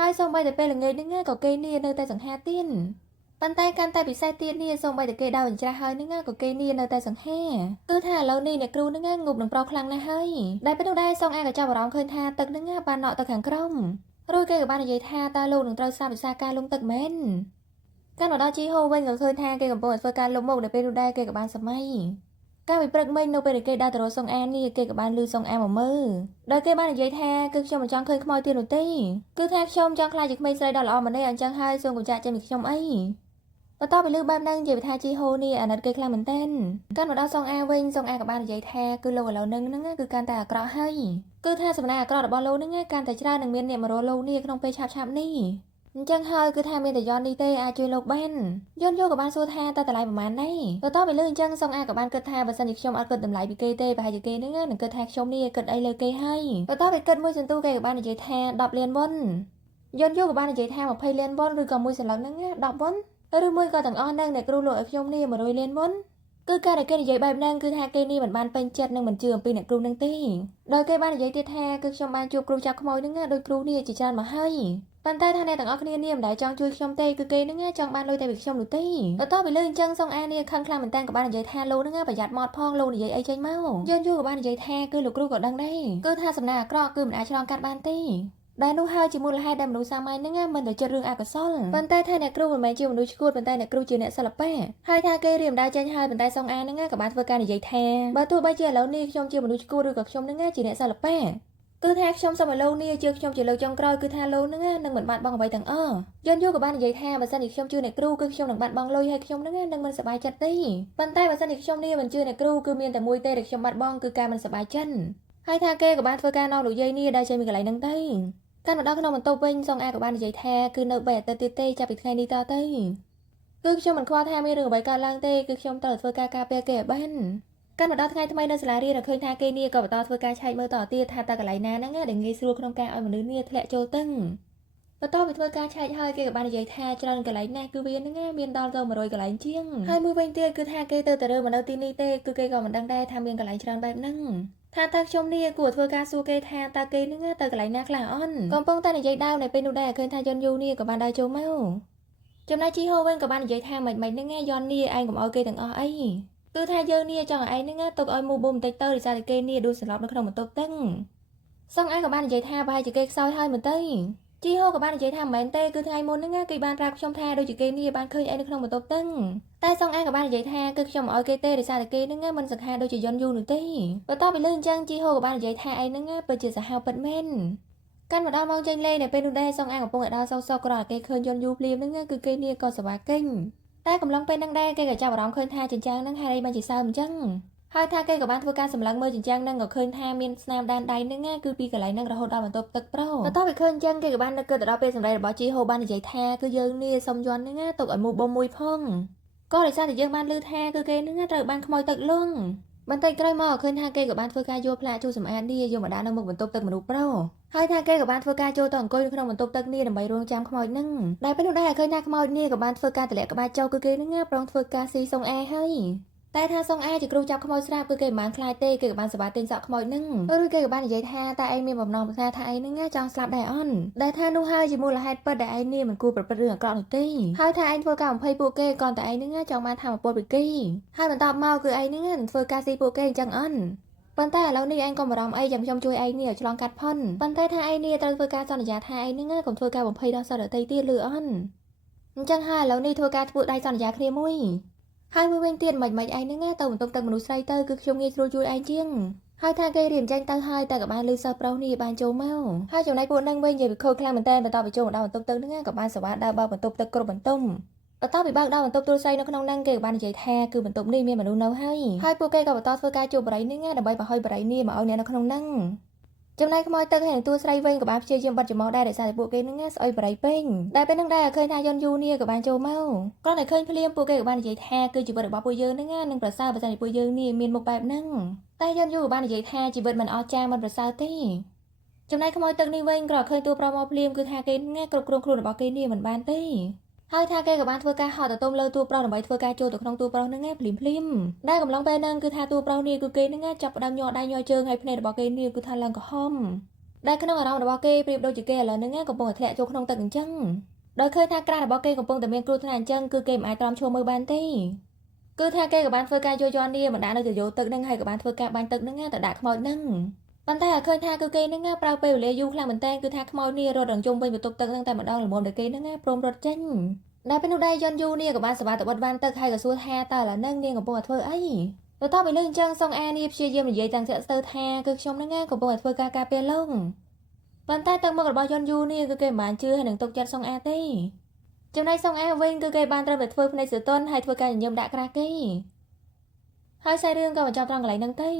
ើយសូម្បីតែពេលល្ងាចហ្នឹងក៏គេនេះនៅតែសង្ហាទៀតប៉ុន្តែកាន់តែពិសេសទៀតនេះសូម្បីតែគេដើរបញ្ច្រាស់ហើយហ្នឹងក៏គេនេះនៅតែសង្ហាគឺថាឥឡូវនេះអ្នកគ្រូហ្នឹងងប់នឹងប្រុសខ្លាំងណាស់ហើយដែលពេលនោះដែរសងអាក៏ចាប់អារម្មណ៍ឃើញថាទឹកហ្នឹងបានដកទៅខាងក្រោមរួចគេក៏បាននិយាយថាតើលោកនឹងត្រូវសាបវិសាការលងទឹកមែនកាលមកដល់ជីហូវិញក៏ឃើញថាគេកំពុងតែធ្វើការលុបមុខនៅពេលនោះដែរគេក៏បានសម័យកាលពីព្រឹកមិញនៅពេលគេដើរទៅរកសងអានេះគេក៏បានលឺសងអាមកមើលដោយគេបាននិយាយថាគឺខ្ញុំមិនចង់ឃើញខ្មោចទៀតនោះទេគឺថាខ្ញុំចង់ខ្លាចជាក្មេងស្រីដ៏ល្អម្នាក់អញ្ចឹងហើយសូមកុំចាក់ចេញពីខ្ញុំអីបន្ទាប់ពីលឺបែបហ្នឹងនិយាយថាជីហូនេះអាណិតគេខ្លាំងមែនទែនកាលមកដល់សងអាវិញសងអាក៏បាននិយាយថាគឺលោកឥឡូវហ្នឹងគឺកាន់តែអាក្រក់ហើយគឺថាសំណាងអាក្រក់របស់លោកហ្នឹងកាន់តែច្រើននឹងមានអ្នកមករកលោកនេះក្នុងពេលឆាប់នេះអញ្ចឹងហើយគឺថាមានតែយ៉ននេះទេអាចជួយលោកបានយន់យូក៏បានសួរថាតើតម្លៃប្រហែលដែរបន្ទាប់ពីលើអញ្ចឹងសងអាក៏បានគិតថាបើសិនជាខ្ញុំអត់គិតតម្លៃពីគេទេប្រហែលជាគេនឹងគិតថាខ្ញុំនេះគិតអីលើគេហើយបន្ទាប់ពីគិតមួយសន្ទុះគេក៏បាននិយាយថា10លានវ៉ុនយន់យូក៏បាននិយាយថា20លានវ៉ុនឬក៏មួយសន្លឹកហ្នឹង10វ៉ុនឬមួយក៏ទាំងអស់ហ្នឹងអ្នកគ្រូលោកឲ្យខ្ញុំនេះ100លានវ៉ុនគឺការដែលគេនិយាយបែបហ្នឹងគឺថាគេនេះមិនបានពេញចិត្តនឹងមិនជឿអំពីអ្នកគ្រូនឹងទេដោយគេបាននិយាយទៀតថាគឺខ្ញុំបានជួបគ្រូចាប់ខ្មោចហ្នឹងដោយគ្រូនេះជាច្រើនមកហើយប៉ុន្តែថាអ្នកទាំងអស់គ្នានេះមិនដែលចង់ជួយខ្ញុំទេគឺគេហ្នឹងចង់បានលុយតែពីខ្ញុំនោះទេបន្ទាប់ពីលើអញ្ចឹងសងអានេះខឹងខ្លាំងមែនតើក៏បាននិយាយថាលោកហ្នឹងប្រយ័ត្នមាត់ផងលោកនិយាយអីចេញមកយន់យូក៏បាននិយាយថាគឺលោកគ្រូក៏ដឹងដែរគឺថាសំណាងអាក្រក់គឺមិនអាចឆ្លងកាត់បានទេដែលនោះហើយជាមូលហេតុដែលមនុស្សសាមញ្ញហ្នឹងមិនទៅចិត្តរឿងអកុសលប៉ុន្តែថាអ្នកគ្រូមិនមែនជាមនុស្សឈួតប៉ុន្តែអ្នកគ្រូជាអ្នកសិល្បៈហើយថាគេរៀបដើរចេញហើយប៉ុន្តែសងអាហ្នឹងក៏បានធ្វើការនិយាយថាបើទោះបីជាឥឡូវនេះខ្ញុំជាមនុស្សឈួតឬក៏ខ្ញុំហ្នឹងជាអ្នកសិល្បៈគឺថាខ្ញុំសូមឲ្យលោកនេះជឿខ្ញុំជាលើកចុងក្រោយគឺថាលោកហ្នឹងនឹងមិនបាត់បង់អ្វីទាំងអស់យន់យូក៏បាននិយាយថាបើសិនជាខ្ញុំជឿអ្នកគ្រូគឺខ្ញុំនឹងបាត់បង់លុយហើយខ្ញុំហ្នឹងនឹងមិនសប្បាយចិត្តទេប៉ុន្តែបើសិនជាខ្ញុំនេះមិនជឿអ្នកគ្រូគឺមានតែមួយទេដែលខ្ញុំបាត់បង់គឺការមិនសប្បាយចិត្តហើយថាគេក៏បានធ្វើការនាំលោកយាយនេះដល់ចេញពីកន្លែងហ្នឹងទៅកាលមកដល់ក្នុងបន្ទប់វិញសងអាក៏បាននិយាយថាគឺនៅ3អាទិត្យទៀតទេចាប់ពីថ្ងៃនេះតទៅ គឺខ្ញុំមិនខ្វល់ថាមានរឿងអ្វីកើតឡើងទេគឺខ្ញុំត្រូវធ្វើការការពារគេឲ្យបានកាន់មកដល់ថ្ងៃថ្មីនៅសាលារៀនឃើញថាគេនេះក៏បន្តធ្វើការឆែកមើលតទៀតថាតើកន្លែងណាហ្នឹងដែលងាយស្រួលក្នុងការឲ្យមនុស្សនេះធ្លាក់ចូលទៅបន្តពីធ្វើការឆែកហើយគេក៏បាននិយាយថាច្រើនកន្លែងណាស់គឺវាហ្នឹងមានដល់ទៅ100កន្លែងជាងហើយមួយវិញទៀតគឺថាគេទៅតែរើមកនៅទីនេះទេគឺគេក៏មិនដឹងដែរថាមានកន្លែងច្រើនបែបហ្នឹងថាតើខ្ញុំនេះគួរធ្វើការសួរគេថាតើគេហ្នឹងទៅកន្លែងណាខ្លះអន់កំពុងតែនិយាយដើមនៅពេលនោះដែរឃើញថាយន់យូនេះក៏បានដើរចូលមកចំណែកជីហូវិញក៏បាននិយាយថាមិនហ្នឹងយន់នេះឯងកុំឲ្យគេទាំងអស់អីគឺថាយើងនេះចង់ឲ្យឯងហ្នឹងទុកឲ្យមូប៊ុំបន្តិចទៅដោយសារតែគេនេះដួលសន្លប់នៅក្នុងបន្ទប់ទឹកសងអាក៏បាននិយាយថាប្រហែលជាគេខ្សោយហើយមើលទៅជីហូក៏បាននិយាយថាមិនមែនទេគឺថ្ងៃមុនហ្នឹងគេបានប្រាប់ខ្ញុំថាដូចជាគេនេះបានឃើញឯងនៅក្នុងបន្ទប់ទឹកតែសងអាក៏បាននិយាយថាគឺខ្ញុំមិនឲ្យគេទេដោយសារតែគេហ្នឹងមិនសង្ខាដូចជាយន់យូនោះទេបន្ទាប់ពីលើអញ្ចឹងជីហូក៏បាននិយាយថាឯងហ្នឹងពិតជាសាហាវពិតមែនកាន់មកដល់ម៉ោងចេញលេងនៅពេលនោះដែរសងអាកំពុងតែដើរសោកក្រោយគេឃើញយន់យូភ្លាមហ្នឹងគឺគេនេះក៏សប្បាយកិញតែកំឡុងពេលហ្នឹងដែរគេក៏ចាប់អារម្មណ៍ឃើញថាចិញ្ចាំងហ្នឹងហេតុអីបានជាសើមអញ្ចឹងហើយថាគេក៏បានធ្វើការសម្លឹងមើលចិញ្ចាំងហ្នឹងក៏ឃើញថាមានស្នាមដានដៃហ្នឹងគឺពីកន្លែងហ្នឹងរហូតដល់បន្ទប់ទឹកប្រុសបន្ទាប់ពីឃើញអញ្ចឹងគេក៏បាននឹកគិតទៅដល់ពេលសម្ដែងរបស់ជីហូបាននិយាយថាគឺយើងនេះសុំយន់ហ្នឹងទុកឲ្យមូប៊ុំមួយផងក៏ដោយសារតែយើងបានឮថាគឺគេហ្នឹងត្រូវបានខ្មោចទឹកលងបន្តិចក្រោយមកឃើញថាគេក៏បានធ្វើការយកផ្លាកជូរសម្អាតនេះយកមកដាក់នៅមុខបន្ទប់ទឹកមនុស្សប្រុសហើយថាគេក៏បានធ្វើការចូលទៅអង្គុយនៅក្នុងបន្ទប់ទឹកនេះដើម្បីរងចាំខ្មោចហ្នឹងដែលពេលនោះដែរឃើញថាខ្មោចនេះក៏បានធ្វើការទម្លាក់ក្បាលចោលគឺគេហ្នឹងប្រងធ្វើការស៊ីសុងអាហើយតែថាសុងអាជាគ្រូចាប់ខ្មោចស្រាប់គឺគេមិនបានខ្លាចទេគេក៏បានសប្បាយទិញសក់ខ្មោចហ្នឹងឬគេក៏បាននិយាយថាតើឯងមានបំណងប្រាថ្នាថាឯងហ្នឹងចង់ស្លាប់ដែរអន់ដែលថានោះហើយជាមូលហេតុពិតដែលឯងនេះមិនគួរប្រព្រឹត្តរឿងអាក្រក់នោះទេហើយថាឯងធ្វើការបំភ័យពួកគេគ្រាន់តែឯងហ្នឹងចង់បានធម៌ពលពីគេហើយបន្តមកគឺឯងហ្នឹងនឹងធ្វើការស៊ីពួកគេអញ្ចឹងអន់ប៉ុន្តែឥឡូវនេះឯងកុំបារម្ភអីចាំខ្ញុំជួយឯងនេះឲ្យឆ្លងកាត់ផុនប៉ុន្តែថាឯងនេះត្រូវធ្វើការសន្យាថាឯងហ្នឹងកុំធ្វើការបំភ័យដល់សិស្សដទៃទៀតលឺអន់អញ្ចឹងហើយឥឡូវនេះធ្វើការធ្វើដៃសន្យាគ្នាមួយហើយមួយវិញទៀតមិនឯងហ្នឹងទៅបន្ទប់ទឹកមនុស្សស្រីទៅគឺខ្ញុំងាយស្រួលជួយឯងជាងហើយថាគេរៀនចាញ់ទៅហើយតែក៏បានលឺសិស្សប្រុសនេះបានចូលមកហើយចំណែកពួកហ្នឹងវិញនិយាយពីខូចខ្លាំងមែនតើបន្តពីចូលមកដល់បន្ទប់ទឹកហ្នឹងក៏បានសវ៉ាដើរបើកបន្ទប់ទឹកគ្រប់បន្ទុំបន្តពីបើកដល់បន្ទប់ទូរស័ព្ទនៅក្នុងហ្នឹងគេក៏បាននិយាយថាគឺបន្ទប់នេះមានមនុស្សនៅហើយពួកគេក៏បន្តធ្វើការជួបបរិយហ្នឹងដើម្បីបង្ហុយបរិយនេះមកឲ្យអ្នកនៅក្នុងហ្នឹងចំណែកខ្មោចទឹកហើយនឹងតួស្រីវិញក៏បានព្យាយាមបិទចំហដែរដោយសារតែពួកគេហ្នឹងស្អុយបរិយពេញដែលពេលហ្នឹងដែរឃើញថាយន់យូនេះក៏បានចូលមកគ្រាន់តែឃើញភ្លាមពួកគេក៏បាននិយាយថាគឺជីវិតរបស់ពួកយើងហ្នឹងនឹងប្រសើរបើសិនជាពួកយើងនេះមានមុខបែបហ្នឹងតែយន់យូក៏បាននិយាយថាជីវិតមិនអស្ចារ្យមិនប្រសើរទេចំណែកខ្មោចទឹកនេះវិញក៏ឃើញតួប្រុសមកភ្លាមគឺថាគេហ្នឹងគ្រប់គ្រងខ្លួនរបស់គេនេះមិនបានទេហើយថាគេក៏បានធ្វើការហត់ទៅទុំលើតួប្រុសដើម្បីធ្វើការចូលទៅក្នុងតួប្រុសហ្នឹងភ្លាមដែលកំឡុងពេលហ្នឹងគឺថាតួប្រុសនេះគឺគេហ្នឹងចាប់ផ្ដើមញ័រដៃញ័រជើងហើយភ្នែករបស់គេនេះគឺថាឡើងក្រហមដែលក្នុងអារម្មណ៍របស់គេប្រៀបដូចជាគេឥឡូវហ្នឹងកំពុងតែធ្លាក់ចូលក្នុងទឹកអញ្ចឹងដោយឃើញថាក្រាស់របស់គេកំពុងតែមានគ្រោះថ្នាក់អញ្ចឹងគឺគេមិនអាចទ្រាំឈរមើលបានទេគឺថាគេក៏បានធ្វើការយកយ័ន្តនេះមកដាក់នៅទៅយោទឹកហ្នឹងហើយក៏បានធ្វើការបាញ់ទឹកហ្នឹងទៅដាក់ខ្មោចហ្នឹងប៉ុន្តែឲ្យឃើញថាគឺគេហ្នឹងប្រើពេលវេលាយូរខ្លាំងមែនតើគឺថាខ្មោចនេះរត់រំជុំវិញបន្ទប់ទឹកហ្នឹងតែម្ដងល្មមដែលគេហ្នឹងព្រមរត់ចេញដែលពេលនោះដែរយន់យូនេះក៏បានសប្បាយទៅបត់វ៉ាន់ទឹកហើយក៏សួរថាតើឥឡូវហ្នឹងនាងកំពុងតែធ្វើអីបន្ទាប់ពីលើអញ្ចឹងសុងអានេះព្យាយាមនិយាយទាំងស្ទាក់ស្ទើរថាគឺខ្ញុំហ្នឹងកំពុងតែធ្វើការការពារលោកប៉ុន្តែទឹកមុខរបស់យន់យូនេះគឺគេមិនបានជឿហើយនឹងទុកចិត្តសុងអាទេចំណែកសុងអាវិញគឺគេបានត្រឹមតែធ្វើភ្នែកស្រទន់ហើយធ្វើការញញឹមដាក់ក្រាស់គេហើយសាច់រឿងក៏បញ្ចប់ត្រង់កន្លែងហ្នឹងទៅ